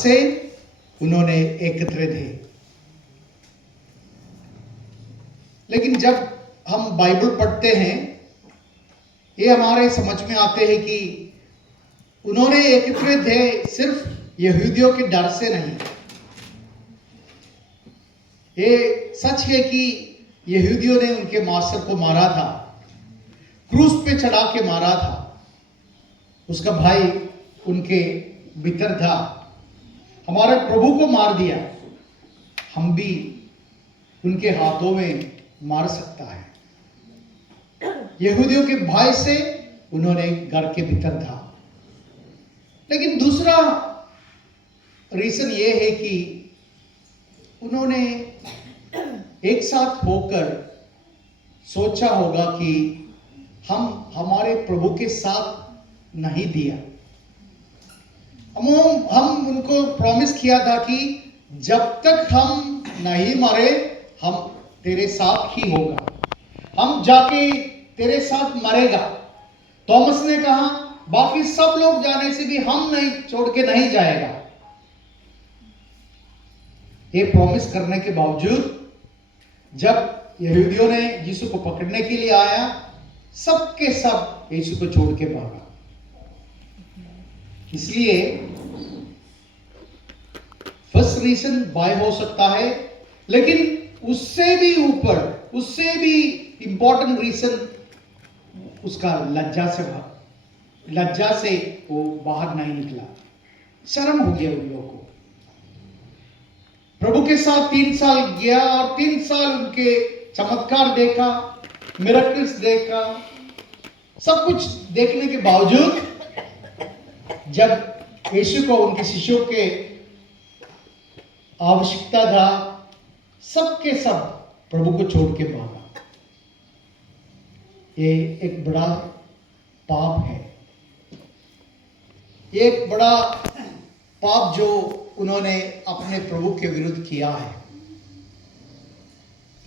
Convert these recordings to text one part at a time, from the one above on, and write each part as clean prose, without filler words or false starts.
से उन्होंने एकत्र थे। लेकिन जब हम बाइबल पढ़ते हैं, ये हमारे समझ में आते हैं कि उन्होंने एकत्र थे सिर्फ यहूदियों के डर से नहीं। ये सच है कि यहूदियों ने उनके मास्टर को मारा था, क्रूस पे चढ़ा के मारा था। उसका भाई उनके भीतर था। हमारे प्रभु को मार दिया, हम भी उनके हाथों में मार सकता है। यहूदियों के भय से उन्होंने घर के भीतर था। लेकिन दूसरा रीजन ये है कि उन्होंने एक साथ होकर सोचा होगा कि हम हमारे प्रभु के साथ नहीं दिया। हम उनको प्रॉमिस किया था कि जब तक हम नहीं मरे हम तेरे साथ ही होगा, हम जाके तेरे साथ मरेगा। थॉमस ने कहा बाकी सब लोग जाने से भी हम नहीं छोड़ के नहीं जाएगा। ये प्रॉमिस करने के बावजूद जब यहूदियों ने यीशु को पकड़ने के लिए आया, सबके सब यीशु को छोड़ के भागा। इसलिए फर्स्ट रीजन बाय हो सकता है, लेकिन उससे भी ऊपर, उससे भी इंपॉर्टेंट रीजन उसका लज्जा से वो बाहर नहीं निकला। शर्म हो गया उन लोगों को। प्रभु के साथ 3 साल गया और 3 साल उनके चमत्कार देखा, मिरेकल्स देखा, सब कुछ देखने के बावजूद जब यीशु को उनके शिष्यों के आवश्यकता था, सबके सब प्रभु को छोड़ के भागा। ये एक बड़ा पाप है, एक बड़ा पाप जो उन्होंने अपने प्रभु के विरुद्ध किया है।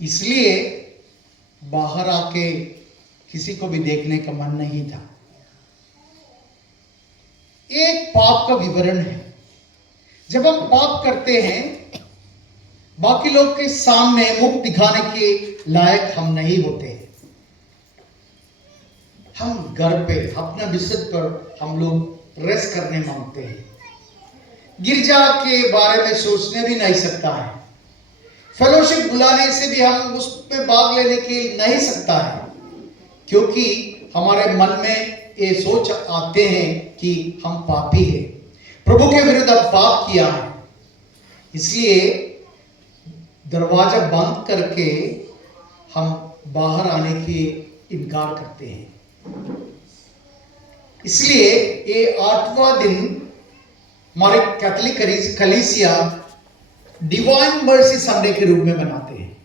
इसलिए बाहर आके किसी को भी देखने का मन नहीं था। एक पाप का विवरण है। जब हम पाप करते हैं, बाकी लोग के सामने मुख दिखाने के लायक हम नहीं होते। हम घर पे अपना बिस्तर पर हम लोग रेस्ट करने मांगते हैं। गिरजा के बारे में सोचने भी नहीं सकता है। फेलोशिप बुलाने से भी हम उस पे भाग लेने के नहीं सकता है, क्योंकि हमारे मन में ये सोच आते हैं कि हम पापी हैं, प्रभु के विरुद्ध हम पाप किया है। इसलिए दरवाजा बंद करके हम बाहर आने की इनकार करते हैं। इसलिए ये 8वां दिन हमारे कैथोलिक कलीसिया डिवाइन मर्सी संडे के रूप में मनाते हैं।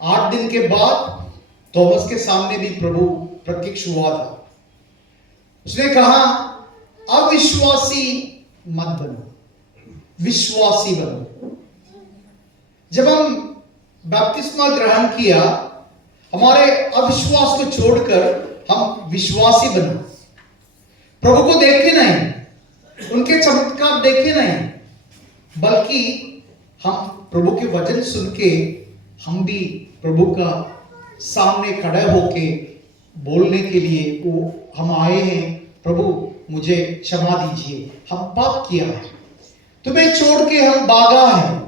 8 दिन के बाद थॉमस के सामने भी प्रभु प्रत्यक्ष हुआ था। उसने कहा अविश्वासी मत बनो, विश्वासी बनो। जब हम बपतिस्मा ग्रहण किया, हमारे अविश्वास को छोड़कर हम विश्वासी बने। प्रभु को देखे नहीं, उनके चमत्कार देखे नहीं, बल्कि हम प्रभु के वचन सुन के हम भी प्रभु का सामने खड़े होके बोलने के लिए वो हम आए हैं, प्रभु मुझे क्षमा दीजिए, हम पाप किया है, तुम्हें छोड़ के हम भागा है।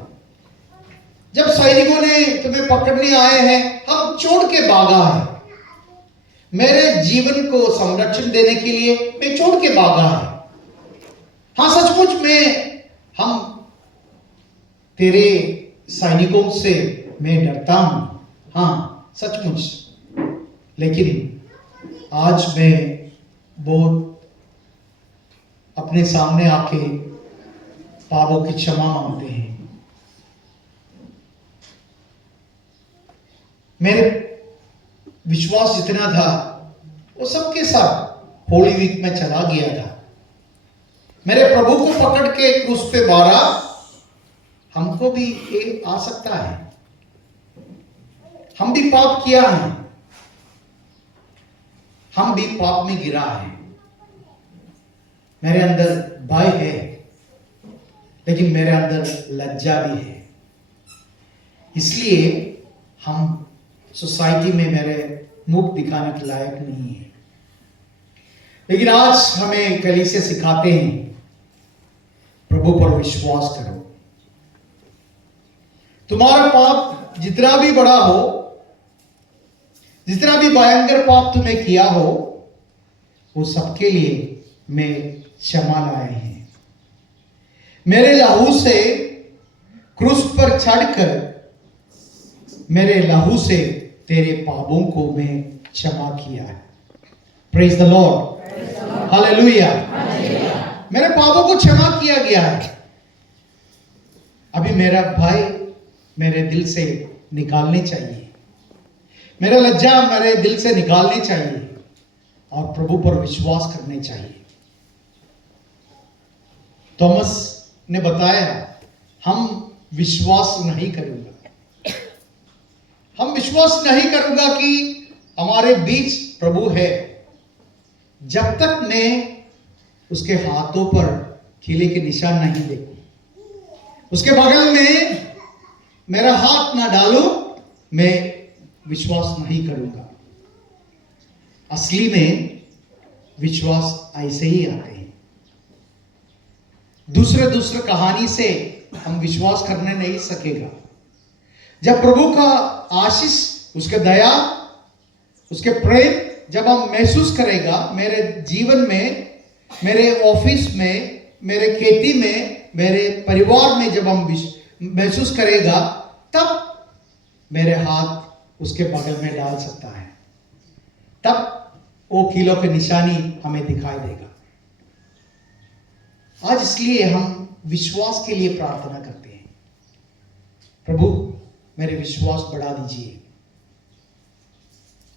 जब सैनिकों ने तुम्हें पकड़ने आए हैं, हम छोड़ के भागा है। मेरे जीवन को संरक्षण देने के लिए मैं छोड़ के भागा है। हाँ, सचमुच में हम तेरे सैनिकों से मैं डरता हूं, हाँ सचमुच। लेकिन आज मैं बहुत अपने सामने आके पापों की क्षमा मांगते हैं। मेरे विश्वास जितना था वो सबके साथ होली वीक में चला गया था। मेरे प्रभु को पकड़ के क्रूस पे मारा, हमको भी ये आ सकता है। हम भी पाप किया है, हम भी पाप में गिरा है। मेरे अंदर भय है, लेकिन मेरे अंदर लज्जा भी है, इसलिए हम सोसाइटी में मेरे मुख दिखाने के लायक नहीं है। लेकिन आज हमें कलीसिया सिखाते हैं, प्रभु पर विश्वास करो। तुम्हारा पाप जितना भी बड़ा हो, जितना भी भयंकर पाप तुम्हें किया हो, वो सबके लिए मैं क्षमा लाए हैं। मेरे लहू से क्रूस पर चढ़कर मेरे लहू से तेरे पापों को मैं क्षमा किया है। Praise the Lord, hallelujah. मेरे पापों को क्षमा किया गया है। अभी मेरा भय मेरे दिल से निकालने चाहिए, मेरा लज्जा मेरे दिल से निकालने चाहिए और प्रभु पर विश्वास करने चाहिए। थॉमस ने बताया, हम विश्वास नहीं करूंगा, हम विश्वास नहीं करूंगा कि हमारे बीच प्रभु है, जब तक मैं उसके हाथों पर कीले के निशान नहीं देखूं, उसके बगल में मेरा हाथ ना डालूं, मैं विश्वास नहीं करूंगा। असली में विश्वास ऐसे ही आते हैं। दूसरे कहानी से हम विश्वास करने नहीं सकेगा। जब प्रभु का आशीष, उसके दया, उसके प्रेम जब हम महसूस करेगा मेरे जीवन में, मेरे ऑफिस में, मेरे खेती में, मेरे परिवार में, जब हम महसूस करेगा, तब मेरे हाथ उसके बगल में डाल सकता है, तब वो कीलों की निशानी हमें दिखाई देगा। आज इसलिए हम विश्वास के लिए प्रार्थना करते हैं, प्रभु मेरे विश्वास बढ़ा दीजिए।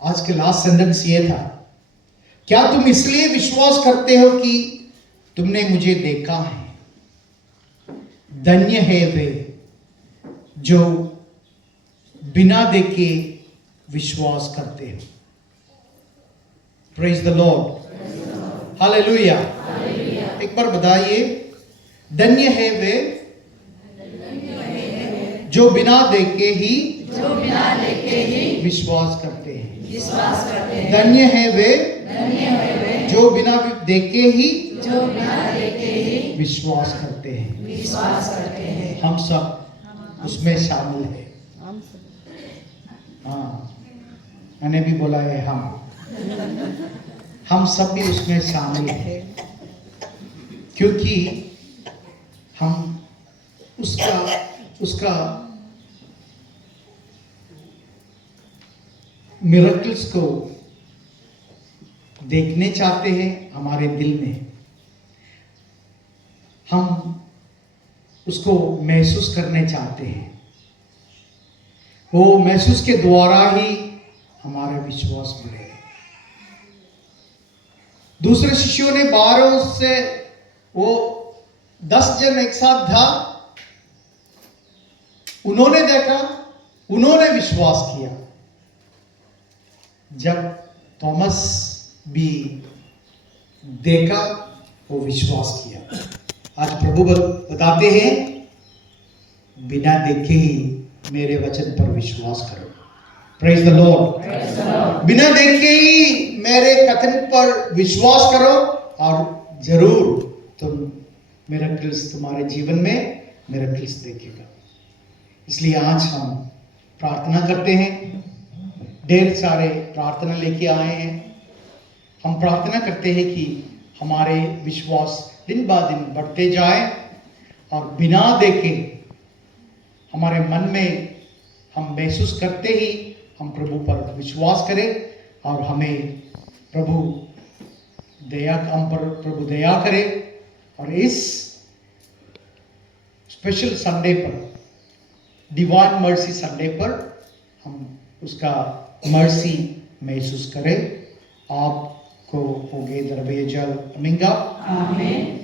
आज के लास्ट सेंटेंस ये था, क्या तुम इसलिए विश्वास करते हो कि तुमने मुझे देखा है? धन्य है वे जो बिना देखे विश्वास करते हो। Praise the Lord, hallelujah. एक बार बताइए, धन्य है वे जो बिना देखे ही विश्वास करते हैं। धन्य है वे जो बिना देखे ही विश्वास करते हैं। हम सब उसमें शामिल हैं। हाँ, मैंने भी बोला है हम सब भी उसमें शामिल हैं, क्योंकि हम उसका मिरेकल्स को देखने चाहते हैं हमारे दिल में। हम उसको महसूस करने चाहते हैं। वो महसूस के द्वारा ही हमारा विश्वास बढ़ेगा। दूसरे शिष्यों ने 12 से वो 10 जन एक साथ था, उन्होंने देखा, उन्होंने विश्वास किया। जब थॉमस भी देखा, वो विश्वास किया। आज प्रभु बताते हैं, बिना देखे ही मेरे वचन पर विश्वास करो। Praise the Lord. बिना देखे ही मेरे कथन पर विश्वास करो और जरूर तुम मिरेकल्स, तुम्हारे जीवन में मिरेकल्स देखेगा। इसलिए आज हम प्रार्थना करते हैं। ढेर सारे प्रार्थना लेके आए हैं। हम प्रार्थना करते हैं कि हमारे विश्वास दिन ब दिन बढ़ते जाए और बिना देखे हमारे मन में हम महसूस करते ही हम प्रभु पर विश्वास करें और हमें प्रभु दया करे। और इस स्पेशल संडे पर, डिवाइन मर्सी संडे पर, हम उसका मर्सी महसूस करें। आपको होगे दरबे जल अमिंगा। आमीन।